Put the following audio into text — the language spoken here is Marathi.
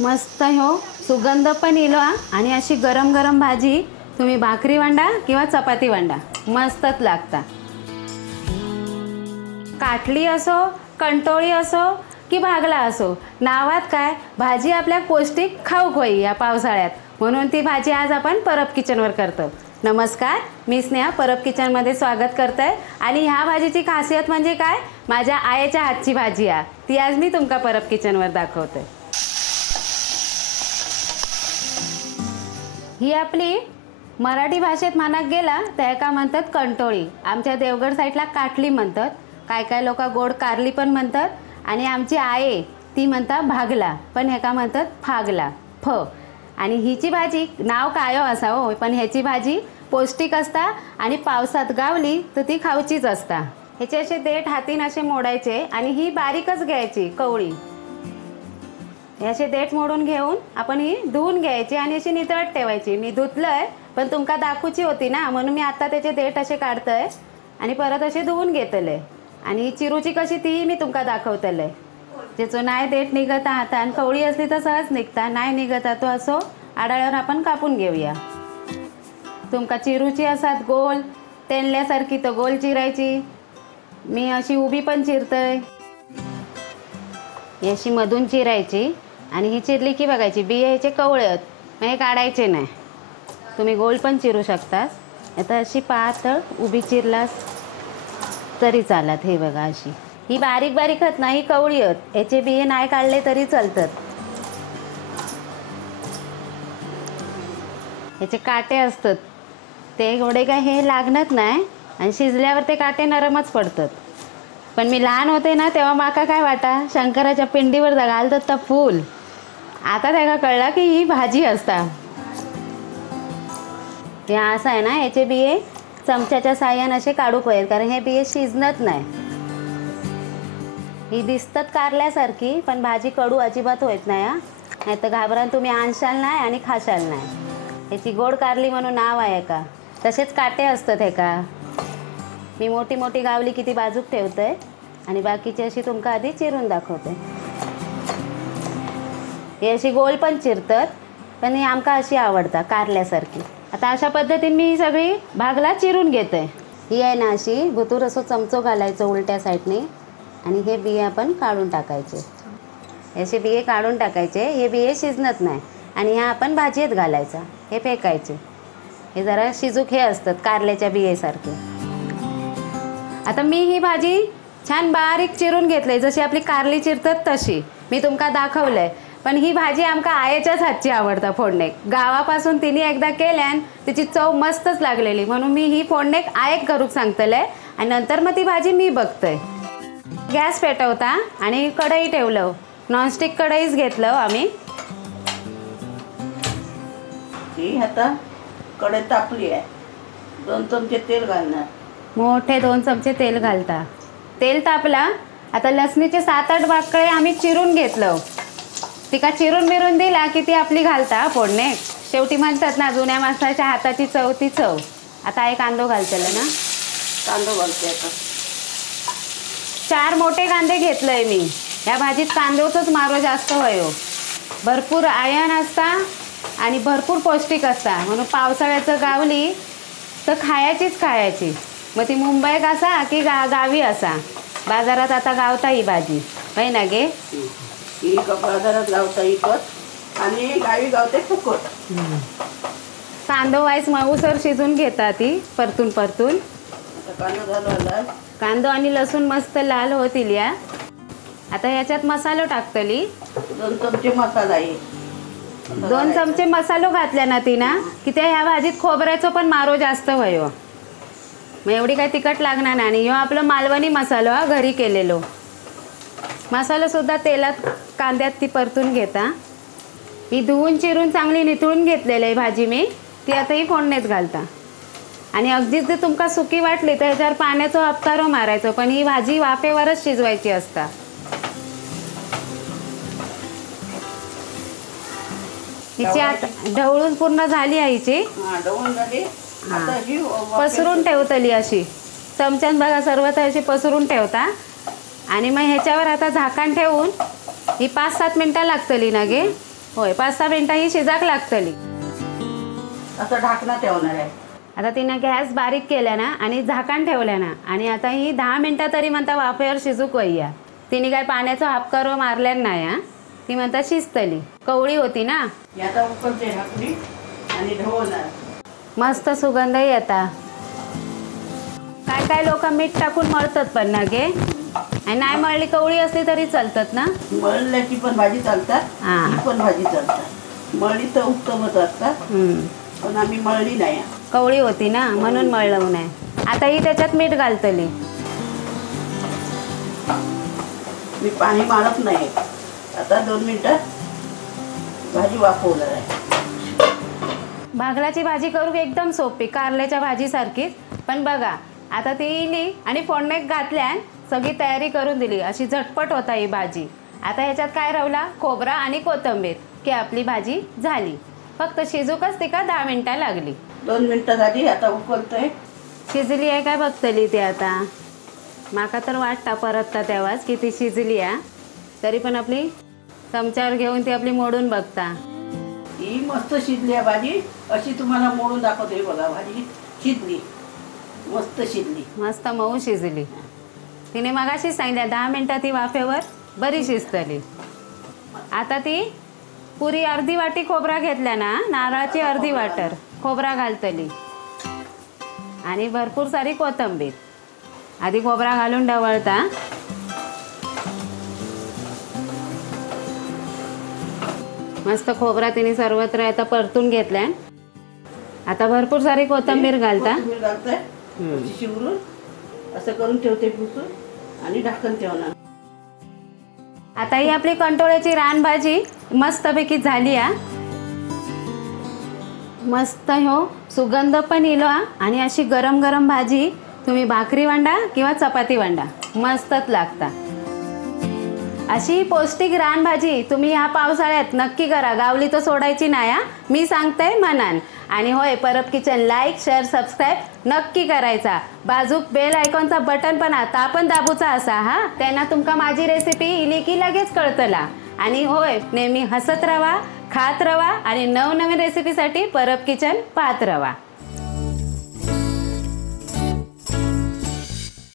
मस्त हो सुगंध पण येलो आणि अशी गरम गरम भाजी तुम्ही भाकरी वांडा किंवा चपाती वांडा मस्तच लागता। काटली असो कंटोळी असो की भागला असो नावात काय भाजी आपल्या पौष्टिक खाऊक होई या पावसाळ्यात, म्हणून ती भाजी आज आपण परब किचनवर करतो। नमस्कार, मी स्नेहा परब किचनमध्ये स्वागत करते आणि ह्या भाजीची खासियत म्हणजे काय, माझ्या आईच्या हातची भाजी आहे ती आज मी तुमका परब किचनवर दाखवते। ही आपली मराठी भाषेत मानक गेला तर एका म्हणतात कंटोळी, आमच्या देवगड साईडला काटली म्हणतात, काय काय लोक गोड कारली पण म्हणतात आणि आमची आई ती म्हणतात भागला पण हेका म्हणतात फागला फ। आणि हिची भाजी नाव कायो असा हो पण ह्याची भाजी पौष्टिक असता आणि पावसात गावली तर ती खाऊचीच असता। ह्याचे असे देठ हातीन असे मोडायचे आणि ही बारीकच घ्यायची कवळी, याचे देठ मोडून घेऊन आपण ही धुवून घ्यायची आणि अशी नितळत ठेवायची। मी धुतलंय पण तुमका दाखवची होती ना म्हणून मी आता त्याचे देठ असे काढतोय आणि परत असे धुवून घेतले आणि ही चिरूची कशी ती मी तुमका दाखवतले। ज्याचं नाही देठ निघत हातान कवळी असली तर सहज निघता, नाही निघत तो असो आडाळ्यावर आपण कापून घेऊया। तुमका चिरूची असतात गोल तेणल्यासारखी तर गोल चिरायची, मी अशी उभी पण चिरतय, अशी मधून चिरायची आणि ही चिरली की बघायची बिये ह्याचे कवळे आहेत मग हे काढायचे नाही। तुम्ही गोल पण चिरू शकतास, आता अशी पातळ उभी चिरलास तरी चालत। हे बघा अशी ही बारीक बारीक आहेत ना, ही कवळी आहेत याचे बिये नाही काढले तरी चालतात। याचे काटे असतात ते एवढे काय हे लागणार नाही आणि शिजल्यावर ते काटे नरमच पडतात। पण मी लहान होते ना तेव्हा माका काय वाटा शंकराच्या पिंडीवर घालतात तर फूल, आता त्याला कळला की ही भाजी असता। हे असं आहे ना, याचे बिये चमच्याच्या साह्याने असे काढू पाहिजे कारण हे बिये शिजणत नाही। ही दिसतात कारल्यासारखी पण भाजी कडू अजिबात होत नाही हा, नाही तर घाबरान तुम्ही आणशाल नाही आणि खाशाल नाही। याची गोड कारली म्हणून नाव आहे का, तसेच काटे असतात हे का। मी मोठी मोठी गावली किती बाजूक ठेवते आणि बाकीची अशी तुमका आधी चिरून दाखवते। ही अशी गोल पण चिरतात पण ही आमका अशी आवडता कारल्यासारखी। आता अशा पद्धतीने मी ही सगळी भागला चिरून घेते। ही आहे ना अशी भुतूर असं चमचो घालायचं उलट्या साईडने आणि हे बिये आपण काढून टाकायचे, असे बिये काढून टाकायचे, हे बिये शिजणत नाही आणि ह्या आपण भाजीत घालायचा, हे फेकायचे। हे जरा शिजूक हे असतात कारल्याच्या बियेसारखे। आता मी ही भाजी छान बारीक चिरून घेतली जशी आपली कारली चिरतात तशी मी तुमका दाखवलंय, पण ही भाजी आमका आईच्याच हातची आवडता फोडणेक, गावापासून तिने एकदा केल्यान तिची चव मस्तच लागलेली म्हणून मी ही फोडणेक आयक करूक सांगतले आणि नंतर मग ती भाजी मी बघतोय। गॅस पेटवता आणि कढई ठेवलं, नॉनस्टिक कढईच घेतलं आम्ही। ही आता कढई तापली आहे, 2 चमचे तेल घालणार, मोठे 2 चमचे तेल घालता। तेल तापला आता लसणीचे 7-8 बाकळे आम्ही चिरून घेतलं, तिका चिरून बिरून दिला की ती आपली घालता फोडणे। शेवटी म्हणतात ना जुन्या माणसाच्या हाताची चव ती चव। आता एक कांदो घालतेला ना, कांदा घालते आता 4 मोठे कांदे घेतलंय मी, या भाजीत कांद्याचंच मारो जास्त होयो, भरपूर आयर्न असता आणि भरपूर पौष्टिक असता म्हणून पावसाळ्याचं गावली तर खायचीच खायची, मग ती मुंबईत असा की गावी असा, बाजारात आता गावता ही भाजी होय ना गे। ही बाजारात गावता इकत आणि गावी गावते फुकट। कांदो वाईस मऊसर शिजून घेता ती परतून परतून। कांदा झाला, कांदो आणि लसूण मस्त लाल होतील या। आता याच्यात मसालो टाकतली, 2 चमचे मसाला आहे, 2 चमचे मसालो घातल्या ना ती ना की त्या ह्या भाजीत खोबऱ्याचं पण मारो जास्त व्हायो, मग एवढी काही तिखट लागणार नाही। आणि ह्यो आपलं मालवणी मसालो हा घरी केलेलो मसाला सुद्धा तेलात कांद्यात ती परतून घेता। ही धुवून चिरून चांगली निथळून घेतलेली आहे भाजी मी, ती आता ही फोडणीत घालता आणि अगदीच जर तुमका सुकी वाटली तर ह्याच्यावर पाण्याचं अपकारो मारायचं, पण ही भाजी वाफेवरच शिजवायची असता। हिची आता ढवळून पूर्ण झाली आहे हिची, ढवळून झाली आता ही पसरून ठेवतली अशी चमच्यान बघा सर्व तर अशी पसरून ठेवता आणि मग ह्याच्यावर आता झाकण ठेवून ही 5-7 मिनिटं लागतली ना गे, होय 5-6 मिनटं ही शिजाक लागतली. आता ढाकणा ठेवणार आहे. आता तिनं गॅस बारीक केल्या ना आणि झाकण ठेवल्या ना आणि आता ही 10 मिनटं तरी म्हणता वाफेवर शिजूक वయ్యా. तिने काय पाण्याचा हापकार मारल्या नाही हा. ती म्हणता शिजतली. कवळी होती ना. ही आता उकळते ढाकणी आणि ढवळणार. मस्त सुगंध येता. काय काय लोक मीठ टाकून मळतात पण ना गे. आणि नाही मळली कवळी असली तरी चालतात ना. मळल्याची पण भाजी चालतात, हा. ही पण भाजी चालतात. मळली तर उत्तमच असतात, पण आम्ही मळली नाही. कवळी होती ना म्हणून मळलं नाही. आता ही त्याच्यात मीठ घालतली. मी पाणी मारत नाही. आता 2 मिनिटं भाजी वाफवणार आहे. भागलाची भाजी करू एकदम सोपी, कारल्याच्या भाजीसारखीच. पण बघा आता ती इली आणि फोडण्यात घातल्यान सगळी तयारी करून दिली. अशी झटपट होता ही भाजी. आता ह्याच्यात काय रावला, खोबरा आणि कोथिंबीर की आपली भाजी झाली. फक्त शिजूकच तिका 10 मिनिटं लागली. 2 मिनिटं झाली. आता उकळतंय. शिजली आहे काय बघतली ती आता. माका तर वाटता परतता तेव्हाच की ती शिजली आहे. तरी पण आपली चमच्यावर घेऊन ती आपली मोडून बघता. ही मस्त शिजली आहे भाजी. अशी तुम्हाला मोडून दाखवते बघा. भाजी शिजली, मस्त शिजली. मस्त मऊ शिजली. तिने मगाशी सांगितलं 10 मिनिटं ती वाफेवर बरी शिजतली. आता ती पुरी अर्धी वाटी खोबरा घेतल्या ना, नारळाची अर्धी वाटर खोबरा घालतली आणि भरपूर सारी कोथिंबीर. आधी खोबरा घालून ढवळता. मस्त खोबरा तिने सर्वत्र आता परतून घेतल्या. आता भरपूर सारी कोथिंबीर घालता. कोथिंबीर घालतंय. अशी शिवरून असं करून ठेवते पुसून आणि ढाकण ठेवणार. आता ही आपली कंटोळ्याची रानभाजी मस्तपैकी झाली आहे. मस्त हो सुगंध पण इलो आणि अशी गरम गरम भाजी तुम्ही भाकरी वांडा किंवा चपाती वांडा मस्तच लागता. अशी पौष्टिक रानभाजी तुम्ही ह्या पावसाळ्यात नक्की करा. गावली तर सोडायची नाही हा. मी सांगते मनान. आणि होय Parab kitchen like share subscribe नक्की करायचा. बाजूक बेल आयकॉनचा बटन पण आता आपण दाबूचा असा हा. त्यांना तुमका माझी रेसिपी इली की लगेच कळतला. आणि होय नेहमी हसत रवा, खात रवा आणि नवनवीन रेसिपीसाठी परब किचन पाहत रवा.